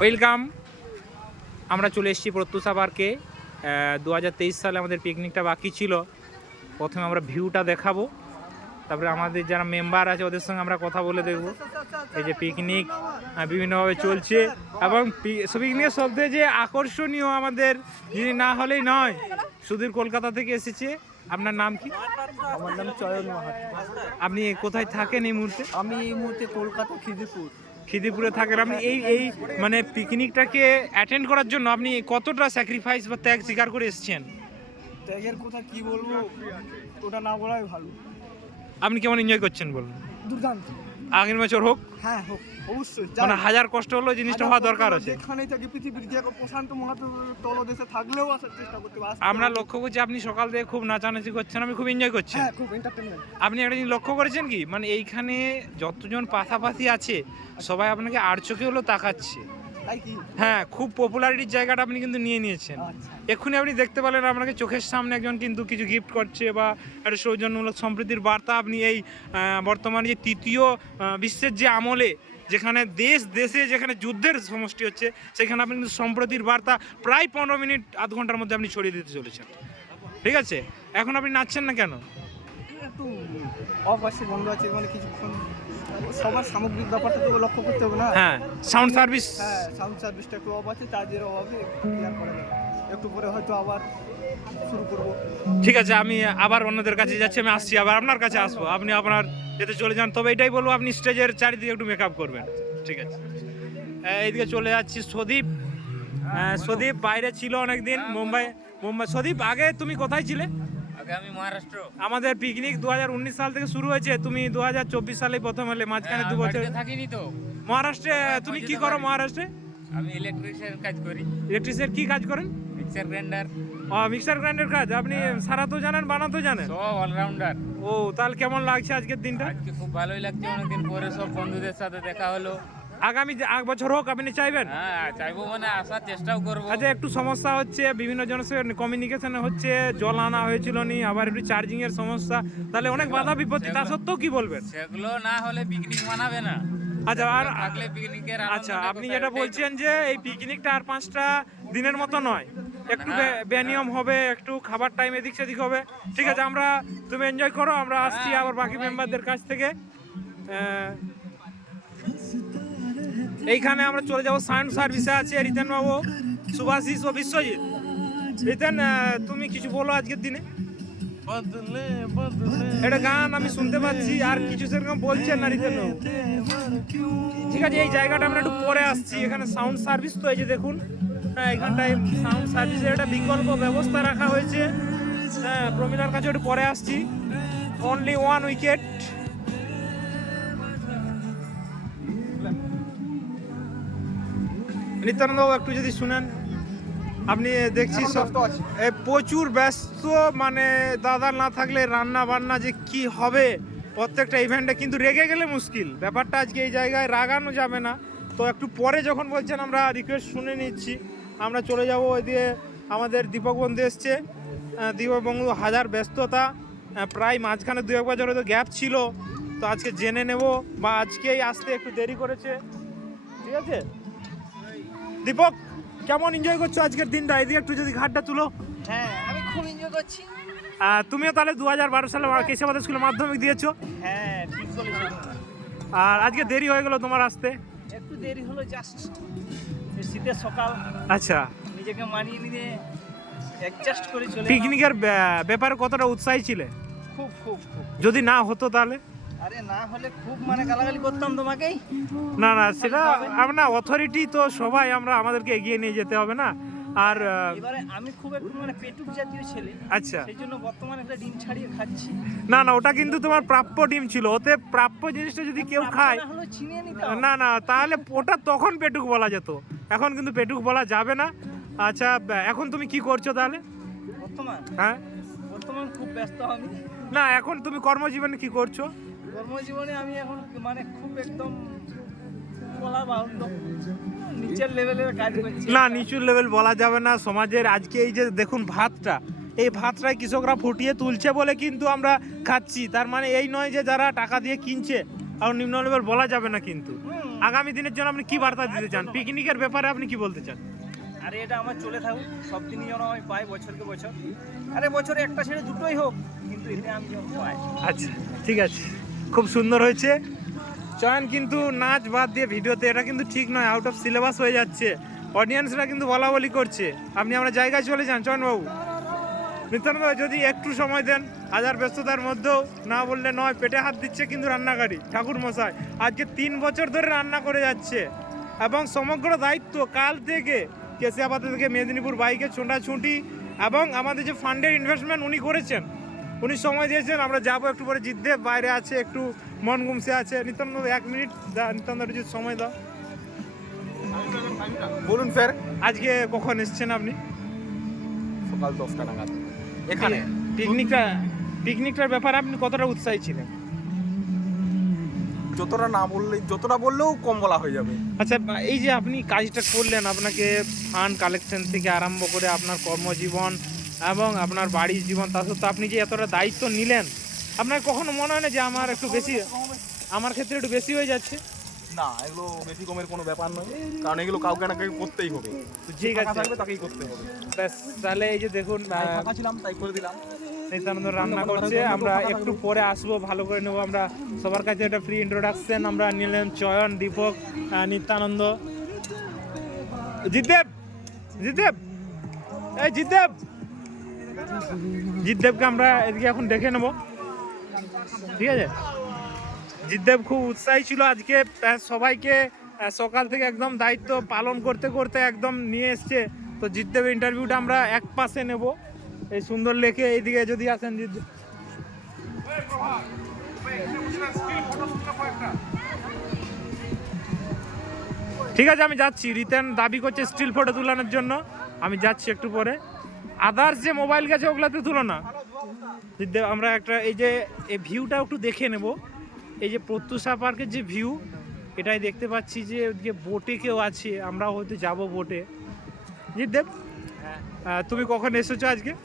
Welcome. আমরা চলে এসেছি প্রত্যুষা পার্কে। 2023 সালে আমাদের পিকনিকটা বাকি ছিল। প্রথমে আমরা ভিউটা দেখাবো, তারপরে আমাদের যারা মেম্বার আছে ওদের সঙ্গে আমরা কথা বলে দেখব। এই যে পিকনিক বিভিন্নভাবে চলছে, এবং পিকনিকের সবথেকে যে আকর্ষণীয় আমাদের যিনি না হলেই নয়, সুদূর কলকাতা থেকে এসেছে। আপনার নাম কি? আমার নাম চয়ন মাহাতো। আপনি কোথায় থাকেন এই মুহূর্তে? আমি এই মুহূর্তে কলকাতা খিদিপুরে থাকেন। আপনি এই মানে পিকনিকটাকে অ্যাটেন্ড করার জন্য আপনি কতটা স্যাক্রিফাইস বা ত্যাগ স্বীকার করে এসেছেন? ত্যাগের কথা কি বলবো, ওটা না বলাই ভালো। আপনি কেমন এনজয় করছেন বলুন? দুর্দান্ত। আগের বছর হোক, হ্যাঁ হোক, অবশ্যই। মানে হাজার কষ্ট হলেও জিনিসটা হওয়া দরকার আছে। যেখানেই থাকি পৃথিবীর যে প্রশান্ত মহাসাগরের তলদেশে থাকলেও আসার চেষ্টা করতে হবে। আমরা লক্ষ্য করছি আপনি সকাল থেকে খুব নাচানাচি করছেন, আমি খুব এনজয় করছি। হ্যাঁ, খুব এন্টারটেইনমেন্ট। আপনি একটা জিনিস লক্ষ্য করেছেন কি, মানে এইখানে যতজন পাশাপাশি আছে সবাই আপনাকে আর চোখে হলেও তাকাচ্ছে। তাই কি? হ্যাঁ, খুব পপুলারিটির জায়গাটা আপনি কিন্তু নিয়ে নিয়েছেন। আচ্ছা। এক্ষুনি আপনি দেখতে পেলেন আপনাকে চোখের সামনে একজন কিন্তু কিছু গিফট করছে, বা একটা সৌজন্যমূলক সম্প্রীতির বার্তা আপনি এই বর্তমানে যে তৃতীয় বিশ্বের যে আমলে, যেখানে দেশে যেখানে যুদ্ধের সমষ্টি হচ্ছে, সেখানে আপনি কিন্তু সম্প্রীতির বার্তা প্রায় 15 মিনিট আধ ঘন্টার মধ্যে আপনি ছড়িয়ে দিতে চলেছেন। ঠিক আছে, এখন আপনি নাচছেন না কেন? একটু অফ আছে, বন্ধ আছে, মানে কিছুক্ষণ সবার সামগ্রিক ব্যাপারটা তো লক্ষ্য করতে হবে না। হ্যাঁ, সাউন্ড সার্ভিস। হ্যাঁ, সাউন্ড সার্ভিসটা একটু অফ আছে, চার্জের অভাবে ক্লিয়ার করে না। একটু পরে হয়তো আবার শুরু করব। ঠিক আছে, আমি আবার অন্যদের কাছে যাচ্ছি, আমি আসছি, আবার আপনার কাছে আসবো, আপনি আপনার যেতে চলে যান। তবে এটাই বলবো, আপনি স্টেজের চারিদিকে একটু মেকআপ করবেন। ঠিক আছে, এইদিকে চলে যাচ্ছি। সদীপ বাইরে ছিল অনেকদিন, মুম্বাই। সদীপ, আগে তুমি কোথায় ছিলে? আমি মহারাষ্ট্র। আমাদের পিকনিক 2019 সাল থেকে শুরু হয়েছে, তুমি 2024 সালে প্রথম এলে, মাঝখানে 2 বছর থাকিনি তো। মহারাষ্ট্রে তুমি কি করো মহারাষ্ট্রে? আমি ইলেকট্রিশিয়ান কাজ করি। ইলেকট্রিশিয়ান কি কাজ করেন? Mixer grinder. মিক্সার গ্রাইন্ডার কাজ। আপনি সারাতেও জানেন, বানাতেও জানেন? সব অলরাউন্ডার। ও, তাহলে কেমন লাগছে আজকের দিনটা? আজকে খুব ভালোই লাগছে, অনেকদিন পরে সব বন্ধুদের সাথে দেখা হলো। আগামী এক বছর হোক, আপনি চাইবেন? হ্যাঁ, চাইবো, মানে আসার চেষ্টাও করবো। আচ্ছা, একটু সমস্যা হচ্ছে, বিভিন্ন জনের সঙ্গে কমিউনিকেশনে হচ্ছে, জল আনা হয়েছিল নি, আবার একটু চার্জিং এর সমস্যা, তাহলে অনেক বাধা বিপত্তি। তা সত্ত্বেও কি বলবেন? সেগুলো না হলে পিকনিক মানাবে না। আচ্ছা, আর থাকলে পিকনিকের আচ্ছা, আপনি যেটা বলছেন যে এই পিকনিকটা আর 5টা দিনের মতো নয়, একটু বেনিয়ম হবে, একটু খাবার টাইম এদিক সেদিক হবে। ঠিক আছে, তুমি এনজয় করো, আমরা আসছি আবার বাকি মেম্বারদের কাছ থেকে। এইখানে আমরা চলে যাবো সাউন্ড সার্ভিসে আছে রিতেন বাবু, সুভাষিস ও বিশ্বজিৎ। রিতেন, তুমি কিছু বলো আজকের দিনে। এটা গান আমি শুনতে পাচ্ছি, আর কিছু সেরকম বলছেন না রিতেন বাবু। ঠিক আছে, এই জায়গাটা আমরা একটু পরে আসছি। এখানে সাউন্ড সার্ভিস তো এই যে দেখুন, হ্যাঁ, এখানটায় সাউন্ড সার্ভিসের একটা বিকল্প ব্যবস্থা রাখা হয়েছে। হ্যাঁ, প্রমিলার কাছে একটু পরে আসছি। Only 1 wicket. নিত্যানন্দ, একটু যদি শুনেন। আপনি দেখছি সব প্রচুর ব্যস্ত, মানে দাদা না থাকলে রান্না বান্না যে কি হবে প্রত্যেকটা ইভেন্টে, কিন্তু রেগে গেলে মুশকিল ব্যাপারটা। আজকে এই জায়গায় রাগানো যাবে না, তো একটু পরে যখন বলছেন আমরা রিকোয়েস্ট শুনে নিচ্ছি। আমরা চলে যাব ওইদিকে, আমাদের দীপক বন্ধু এসছে। দীপক বন্ধু হাজার ব্যস্ততা, প্রায় মাঝখানে 2-1 বছর হয়তো গ্যাপ ছিল, তো আজকে জেনে নেব, বা আজকেই আসতে একটু দেরি করেছে। ঠিক আছে দীপক, কেমন এনজয় করছো আজকের দিনটা? এদিকে একটু যদি ঘাটটা তুলো। হ্যাঁ, আমি খুব এনজয় করছি। তুমিও তাহলে 2012 সালে কেশবাদ স্কুলে মাধ্যমিক দিয়েছো? হ্যাঁ, ঠিক বলেছো। আর আজকে দেরি হয়ে গেল তোমার আসতে? একটু দেরি হলো, জাস্ট শীতের সকাল। আচ্ছা, নিজেকে মানিয়ে নিয়ে অ্যাডজাস্ট করে চলে। পিকনিকের ব্যাপারে কতটা উৎসাহী ছিলে? খুব খুব খুব। যদি না হতো তাহলে? আরে না হলে খুব মানে গালাগালি করতাম তোমাকেই। না, সেটা আমরা অথরিটি তো সবাই, আমাদেরকে এগিয়ে নিয়ে যেতে হবে না। আর এবারে আমি খুব একটু মানে পেটুক জাতীয় ছেলে। আচ্ছা, সেই জন্য বর্তমানে একটা ডিম ছাড়িয়ে খাচ্ছি। না, ওটা কিন্তু তোমার প্রাপ্য ডিম ছিল। ওতে প্রাপ্য জিনিসটা যদি কেউ খায়, না হলে ছিনিয়ে নিতে হবে। না, তাহলে ওটা তখন পেটুক বলা যেত, এখন কিন্তু পেটুক বলা যাবে না। আচ্ছা, এখন তুমি কি করছো তাহলে? হ্যাঁ, বর্তমান খুব ব্যস্ত আমি। না, এখন তুমি কর্মজীবনে কি করছো? কর্মজীবনে আমি এখন মানে খুব একদম বলা বাহুল্য, নিচের লেভেলের কাজ করছি। না, নিচুর লেভেল বলা যাবে না। সমাজের আজকে এই যে দেখুন ভাতটা, এই ভাতটাই কৃষকরা ফুটিয়ে তুলছে বলে কিন্তু আমরা খাচ্ছি। তার মানে এই নয় যে যারা টাকা দিয়ে কিনছে আর নিম্ন লেভেল বলা যাবে না। কিন্তু আগামী দিনের জন্য আপনি কি বার্তা দিতে চান? পিকনিকের ব্যাপারে আপনি কি বলতে চান? আরে এটা আমার চলে থাকুক, সব দিনই যেন আমি পাই বছরকে বছর। আরে বছরে একটা ছেড়ে দুটোই হোক, কিন্তু এতে আমি যেন পাই। আচ্ছা ঠিক আছে, খুব সুন্দর হয়েছে চয়ন। কিন্তু নাচ বাদ দিয়ে ভিডিওতে এটা কিন্তু ঠিক নয়, আউট অফ সিলেবাস হয়ে যাচ্ছে। অডিয়েন্সরা কিন্তু বলা বলি করছে। আপনি আমরা জায়গায় চলে যান চয়নবাবু। নিত্যানন্দ যদি একটু সময় দেন, হাজার ব্যস্ততার মধ্যেও না বললে নয়, পেটে হাত দিচ্ছে কিন্তু রান্নাকারী ঠাকুর মশাই। আজকে 3 বছর ধরে রান্না করে যাচ্ছে এবং সমগ্র দায়িত্ব কাল থেকে কেশিয়াপাতা থেকে মেদিনীপুর বাইকে ছোটাছুটি এবং আমাদের যে ফান্ডের ইনভেস্টমেন্ট উনি করেছেন, উনি সময় দিয়েছেন। আমরা যাবো একটু পরে, জিতদেব বাইরে আছে, একটু মন গুমসে আছে। নিত্যানন্দ 1 মিনিট নিত্যানন্দ যদি সময় দাও। বলুন স্যার। আজকে কখন এসছেন আপনি? সকাল 10টা নাগাদ এখানে। পিকনিকটার ব্যাপারে আপনি কতটা উৎসাহী ছিলেন? যতটা বললেও কম বলা হয়ে যাবে। আচ্ছা, এই যে আপনি কাজটা করলেন, আপনাকে ফান্ড কালেকশন থেকে আরম্ভ করে আপনার কর্মজীবন এবং আপনার বাড়ির জীবন, তা সত্ত্বেও আপনি যে এতটা দায়িত্ব নিলেন, আপনার কখনো মনে হয় না যে আমার একটু বেশি, আমার ক্ষেত্রে একটু বেশি হয়ে যাচ্ছে? না, এগুলো বেশি কমের কোনো ব্যাপার নয়, কারণ এগুলো কাউকে না কাউকে করতেই হবে। ঠিক আছে, থাকবে তাকেই করতে হবে। ব্যাস তাহলে এই যে দেখুন ফাঁকা ছিলাম তাই করে দিলাম। নিত্যানন্দ রান্না করছে, আমরা একটু পরে আসবো, ভালো করে নেবো। আমরা সবার কাছে একটা ফ্রি ইন্ট্রোডাকশন আমরা নিলেন, চয়ন, দীপক, নিত্যানন্দ, জিতদেব, জিতদেব, এই জিতদেব, জিতদেবকে আমরা এদিকে এখন দেখে নেব, ঠিক আছে? জিতদেব খুব উৎসাহী ছিল আজকে, সবাইকে সকাল থেকে একদম দায়িত্ব পালন করতে করতে একদম নিয়ে এসছে। তো জিতদেবের ইন্টারভিউটা আমরা এক পাশে নেব, এই সুন্দর লেখে এইদিকে যদি আসেন জিতদেব। ঠিক আছে, আমি যাচ্ছি। রিতেন দাবি করছে স্টিল ফটো তোলানোর জন্য, আমি যাচ্ছি একটু পরে। আদার্স যে মোবাইল গেছে ওগুলাতে তুলো না। জিতদেব, আমরা একটা এই যে এই ভিউটা একটু দেখে নেব। এই যে প্রত্যুষা পার্কের যে ভিউ, এটাই দেখতে পাচ্ছি যে ওদিকে বোটে কেউ আছে, আমরা হয়তো যাব বোটে। জিতদেব, তুমি কখন এসেছো আজকে?